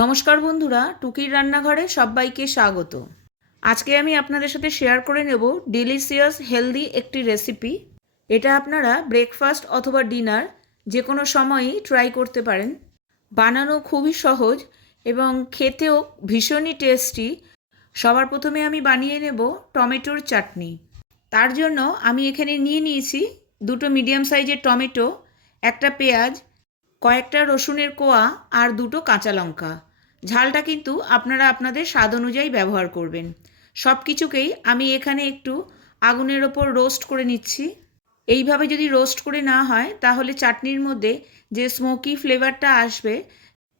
নমস্কার বন্ধুরা, টুকির রান্নাঘরে সবাইকে স্বাগত। আজকে আমি আপনাদের সাথে শেয়ার করে নেব ডিলিশিয়াস হেলদি একটি রেসিপি এটা আপনারা ব্রেকফাস্ট অথবা ডিনার যে কোনো সময়ই ট্রাই করতে পারেন। বানানো খুবই সহজ এবং খেতেও ভীষণই টেস্টি সবার প্রথমে আমি বানিয়ে নেব টমেটোর চাটনি। তার জন্য আমি এখানে নিয়ে নিয়েছি দুটো মিডিয়াম সাইজের টমেটো, একটা পেঁয়াজ, কয়েকটা রসুনের কোয়া আর দুটো কাঁচা লঙ্কা। ঝালটা কিন্তু আপনারা আপনাদের স্বাদ অনুযায়ী ব্যবহার করবেন। সব কিছুকেই আমি এখানে একটু আগুনের ওপর রোস্ট করে নিচ্ছি। এইভাবে যদি রোস্ট করে না হয়, তাহলে চাটনির মধ্যে যে স্মোকি ফ্লেভারটা আসবে,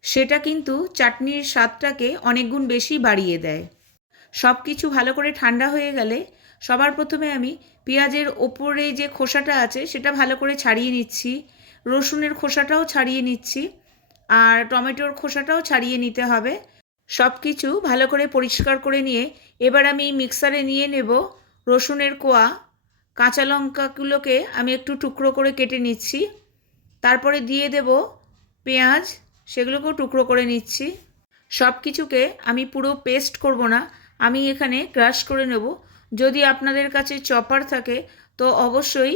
সেটা কিন্তু চাটনির স্বাদটাকে অনেক গুণ বেশি বাড়িয়ে দেয়। সব কিছু ভালো করে ঠান্ডা হয়ে গেলে সবার প্রথমে আমি পেঁয়াজের ওপরে যে খোসাটা আছে, সেটা ভালো করে ছাড়িয়ে নিচ্ছি। রসুনের খোসাটাও ছাড়িয়ে নিচ্ছি। আর টমেটোর খোসাটাও ছাড়িয়ে নিতে হবে। সব কিছু ভালো করে পরিষ্কার করে নিয়ে এবার আমি মিক্সারে নিয়ে নেব রসুনের কোয়া। কাঁচা লঙ্কাগুলোকে আমি একটু টুকরো করে কেটে নিচ্ছি। তারপরে দিয়ে দেব পেঁয়াজ, সেগুলোকেও টুকরো করে নিচ্ছি। সব কিছুকে আমি পুরো পেস্ট করব না, আমি এখানে ক্রাশ করে নেব। যদি আপনাদের কাছে চপার থাকে, তো অবশ্যই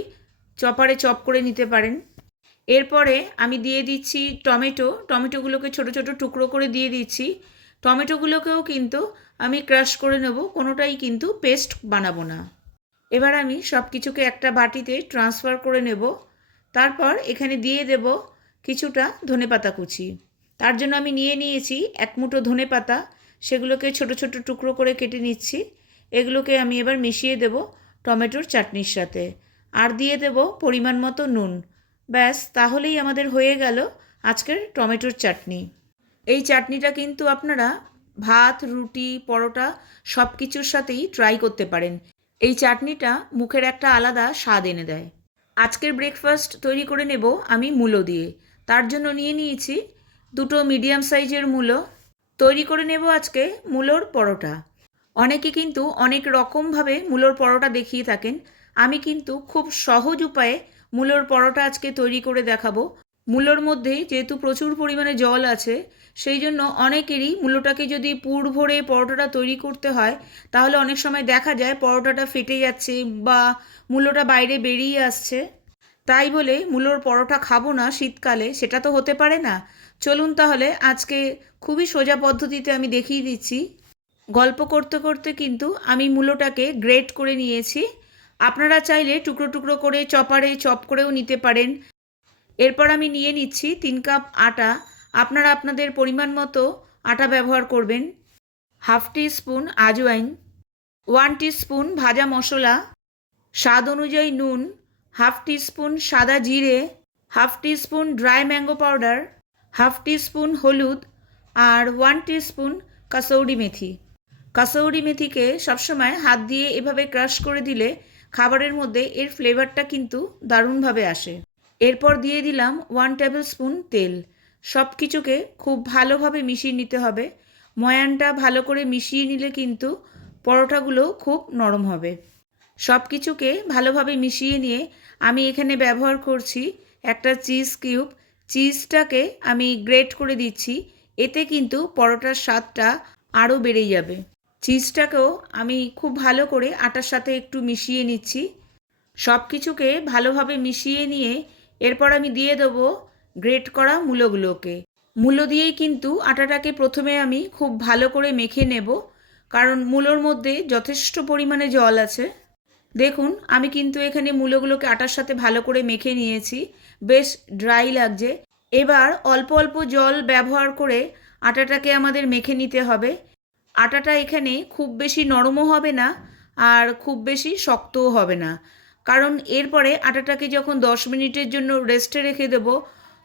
চপারে চপ করে নিতে পারেন। এরপরে আমি দিয়ে দিচ্ছি টমেটো। টমেটোগুলোকে ছোট ছোট টুকরো করে দিয়ে দিচ্ছি। টমেটোগুলোকেও কিন্তু আমি ক্রাশ করে নেব, কোনোটাই কিন্তু পেস্ট বানাবো না। এবার আমি সব কিছুকে একটা বাটিতে ট্রান্সফার করে নেব। তারপর এখানে দিয়ে দেব কিছুটা ধনেপাতা কুচি। তার জন্য আমি নিয়ে নিয়েছি এক মুঠো ধনে পাতা। সেগুলোকে ছোট ছোট টুকরো করে কেটে নিচ্ছি। এগুলোকে আমি এবার মিশিয়ে দেব টমেটোর চাটনির সাথে। আর দিয়ে দেব পরিমাণ মতো নুন। ব্যাস, তাহলেই আমাদের হয়ে গেল আজকের টমেটোর চাটনি। এই চাটনিটা কিন্তু আপনারা ভাত, রুটি, পরোটা সব কিছুর সাথেই ট্রাই করতে পারেন। এই চাটনিটা মুখের একটা আলাদা স্বাদ এনে দেয়। আজকের ব্রেকফাস্ট তৈরি করে নেব আমি মূলো দিয়ে। তার জন্য নিয়ে নিয়েছি দুটো মিডিয়াম সাইজের মূলো। তৈরি করে নেব আজকে মূলোর পরোটা। অনেকে কিন্তু অনেক রকমভাবে মূলোর পরোটা দেখিয়ে থাকেন। আমি কিন্তু খুব সহজ উপায়ে মূলোর পরোটা আজকে তৈরি করে দেখাবো। মূলোর মধ্যে যেহেতু প্রচুর পরিমাণে জল আছে, সেই জন্য অনেকেরই মূলোটাকে যদি পুর ভরে পরোটাটা তৈরি করতে হয়, তাহলে অনেক সময় দেখা যায় পরোটাটা ফেটে যাচ্ছে বা মূলোটা বাইরে বেরিয়ে আসছে। তাই বলে মূলোর পরোটা খাব না শীতকালে, সেটা তো হতে পারে না। চলুন তাহলে আজকে খুবই সোজা পদ্ধতিতে আমি দেখিয়ে দিচ্ছি। গল্প করতে করতে কিন্তু আমি মূলোটাকে গ্রেট করে নিয়েছি। আপনারা চাইলে টুকরো টুকরো করে চপারে চপ করেও নিতে পারেন। এরপর আমি নিয়ে নিচ্ছি তিন কাপ আটা। আপনারা আপনাদের পরিমাণ মতো আটা ব্যবহার করবেন। হাফ টি স্পুন আজওয়াইন ওয়ান টি স্পুন ভাজা মশলা। স্বাদ অনুযায়ী নুন। হাফ টি স্পুন সাদা জিরে। Half teaspoon dry mango powder. Half teaspoon হলুদ। আর one teaspoon kasuri methi. Kasuri মেথিকে সবসময় হাত দিয়ে এভাবে ক্রাশ করে দিলে খাবারের মধ্যে এর ফ্লেভারটা কিন্তু দারুণভাবে আসে। এরপর দিয়ে দিলাম ওয়ান টেবিল স্পুন তেল। সব কিছুকে খুব ভালোভাবে মিশিয়ে নিতে হবে। ময়ানটা ভালো করে মিশিয়ে নিলে কিন্তু পরোটাগুলো খুব নরম হবে। সব কিছুকে ভালোভাবে মিশিয়ে নিয়ে আমি এখানে ব্যবহার করছি একটা চিজ কিউব চিজটাকে আমি গ্রেট করে দিচ্ছি। এতে কিন্তু পরোটার স্বাদটা আরও বেড়ে যাবে। চিজটাকেও আমি খুব ভালো করে আটার সাথে একটু মিশিয়ে নিচ্ছি। সব কিছুকে ভালোভাবে মিশিয়ে নিয়ে এরপর আমি দিয়ে দেবো গ্রেট করা মূলোগুলোকে। মূলো দিয়েই কিন্তু আটাটাকে প্রথমে আমি খুব ভালো করে মেখে নেব, কারণ মূলোর মধ্যে যথেষ্ট পরিমাণে জল আছে। দেখুন, আমি কিন্তু এখানে মূলোগুলোকে আটার সাথে ভালো করে মেখে নিয়েছি। বেশ ড্রাই লাগছে। এবার অল্প অল্প জল ব্যবহার করে আটাটাকে আমাদের মেখে নিতে হবে। আটাটা এখানে খুব বেশি নরমও হবে না আর খুব বেশি শক্তও হবে না। কারণ এরপরে আটাটাকে যখন দশ মিনিটের জন্য রেস্টে রেখে দেব,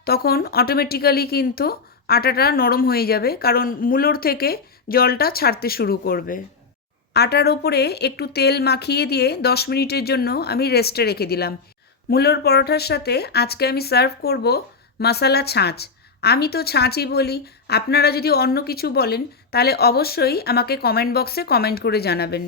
তখন অটোমেটিক্যালি কিন্তু আটাটা নরম হয়ে যাবে, কারণ মূলোর থেকে জলটা ছাড়তে শুরু করবে। আটার ওপরে একটু তেল মাখিয়ে দিয়ে দশ মিনিটের জন্য আমি রেস্টে রেখে দিলাম। মূলোর পরোটার সাথে আজকে আমি সার্ভ করব মশালা ছাঁচ। আমি তো ছাঁচই বলি। আপনারা যদি অন্য কিছু বলেন, তাহলে অবশ্যই আমাকে কমেন্ট বক্সে কমেন্ট করে জানাবেন।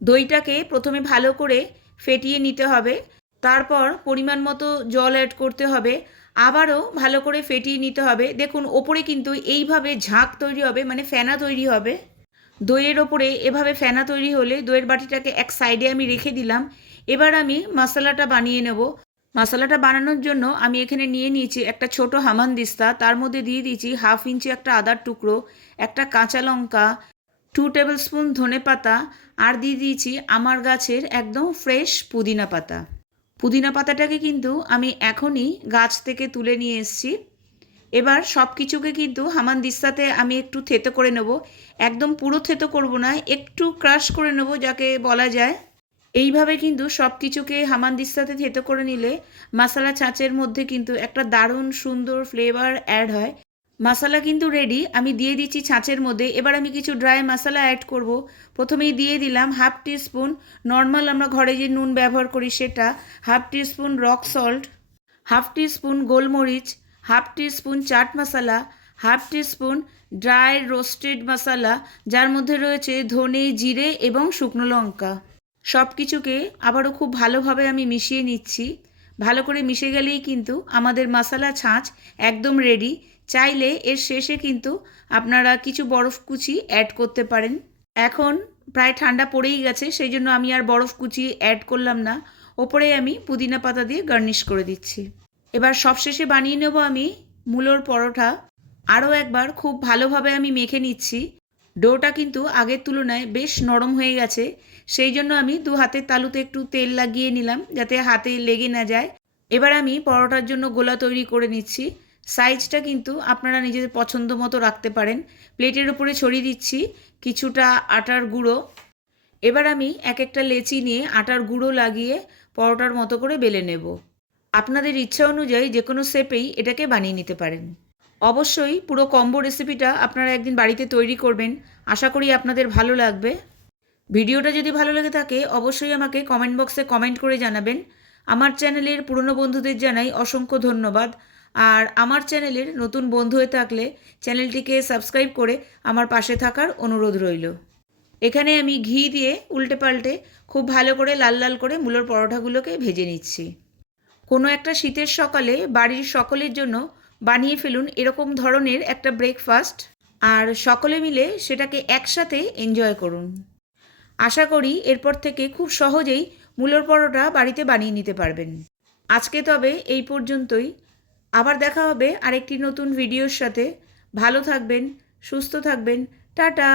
দইটাকে প্রথমে ভালো করে ফেটিয়ে নিতে হবে। তারপর পরিমাণ মতো জল অ্যাড করতে হবে। আবারও ভালো করে ফেটিয়ে নিতে হবে। দেখুন, ওপরে কিন্তু এইভাবে ঝাঁক তৈরি হবে মানে ফেনা তৈরি হবে। দইয়ের ওপরে এভাবে ফেনা তৈরি হলে দইয়ের বাটিটাকে এক সাইডে আমি রেখে দিলাম। এবার আমি মশলাটা বানিয়ে নেব। মশলাটা বানানোর জন্য আমি এখানে নিয়ে নিয়েছি একটা ছোট হামানদিস্তা তার মধ্যে দিয়ে দিয়েছি হাফ ইঞ্চি একটা আদার টুকরো, একটা কাঁচা লঙ্কা টু টেবিল স্পুন ধনে পাতা, আর দিয়ে দিয়েছি আমার গাছের একদম ফ্রেশ পুদিনা পাতা। পুদিনা পাতাটাকে কিন্তু আমি এখনই গাছ থেকে তুলে নিয়ে এসেছি। এবার সব কিছুকে কিন্তু হামানদিস্তাতে আমি একটু থেতো করে নেব। একদম পুরো থেতো করব না, একটু ক্রাশ করে নেব যাকে বলা যায় এইভাবে কিন্তু সব কিছুকে হামানদিস্তাতে থেতো করে নিলে মশলা ছাঁচের মধ্যে কিন্তু একটা দারুণ সুন্দর ফ্লেভার অ্যাড হয়। মশলা কিন্তু রেডি আমি দিয়ে দিচ্ছি ছাঁচের মধ্যে। এবার আমি কিছু ড্রাই মশলা অ্যাড করব। প্রথমেই দিয়ে দিলাম হাফ টিস্পুন নর্মাল আমরা ঘরে যে নুন ব্যবহার করি সেটা half teaspoon rock salt half teaspoon গোলমরিচ half teaspoon chaat masala half teaspoon dry roasted masala যার মধ্যে রয়েছে ধনে, জিরে এবং শুকনো লঙ্কা। সব কিছুকে আবারও খুব ভালোভাবে আমি মিশিয়ে নিচ্ছি। ভালো করে মিশে গেলেই কিন্তু আমাদের মশলা ছাঁচ একদম রেডি চাইলে এর শেষে কিন্তু আপনারা কিছু বরফ কুচি অ্যাড করতে পারেন। এখন প্রায় ঠান্ডা পড়েই গেছে সেই জন্য আমি আর বরফ কুচি অ্যাড করলাম না। ওপরে আমি পুদিনা পাতা দিয়ে গার্নিশ করে দিচ্ছি। এবার সবশেষে বানিয়ে নেব আমি মূলোর পরোটা। আরও একবার খুব ভালোভাবে আমি মেখে নিচ্ছি। ডোটা কিন্তু আগের তুলনায় বেশ নরম হয়ে গেছে। সেই জন্য আমি দু হাতের তালুতে একটু তেল লাগিয়ে নিলাম যাতে হাতে লেগে না যায়। এবার আমি পরোটার জন্য গোলা তৈরি করে নিচ্ছি। সাইজটা কিন্তু আপনারা নিজেদের পছন্দ মতো রাখতে পারেন। প্লেটের উপরে ছড়িয়ে দিচ্ছি কিছুটা আটার গুঁড়ো। এবার আমি এক একটা লেচি নিয়ে আটার গুঁড়ো লাগিয়ে পরোটার মতো করে বেলে নেব। আপনাদের ইচ্ছা অনুযায়ী যে কোনো শেপেই এটাকে বানিয়ে নিতে পারেন। অবশ্যই পুরো কম্বো রেসিপিটা আপনারা একদিন বাড়িতে তৈরি করবেন। আশা করি আপনাদের ভালো লাগবে। ভিডিওটা যদি ভালো লেগে থাকে, অবশ্যই আমাকে কমেন্ট বক্সে কমেন্ট করে জানাবেন। আমার চ্যানেলের পুরনো বন্ধুদের জানাই অসংখ্য ধন্যবাদ। আর আমার চ্যানেলের নতুন বন্ধু হয়ে থাকলে চ্যানেলটিকে সাবস্ক্রাইব করে আমার পাশে থাকার অনুরোধ রইল। এখানে আমি ঘি দিয়ে উল্টে পাল্টে খুব ভালো করে লাল লাল করে মূলোর পরোটাগুলোকে ভেজে নিচ্ছি। কোনো একটা শীতের সকালে বাড়ির সকলের জন্য বানিয়ে ফেলুন এরকম ধরনের একটা ব্রেকফাস্ট আর সকলে মিলে সেটাকে একসাথে এনজয় করুন। আশা করি এরপর থেকে খুব সহজেই মূলর পরোটা বাড়িতে বানিয়ে নিতে পারবেন। আজকে তবে এই পর্যন্তই। আবার দেখা হবে আরেকটি নতুন ভিডিওর সাথে। ভালো থাকবেন, সুস্থ থাকবেন। টাটা!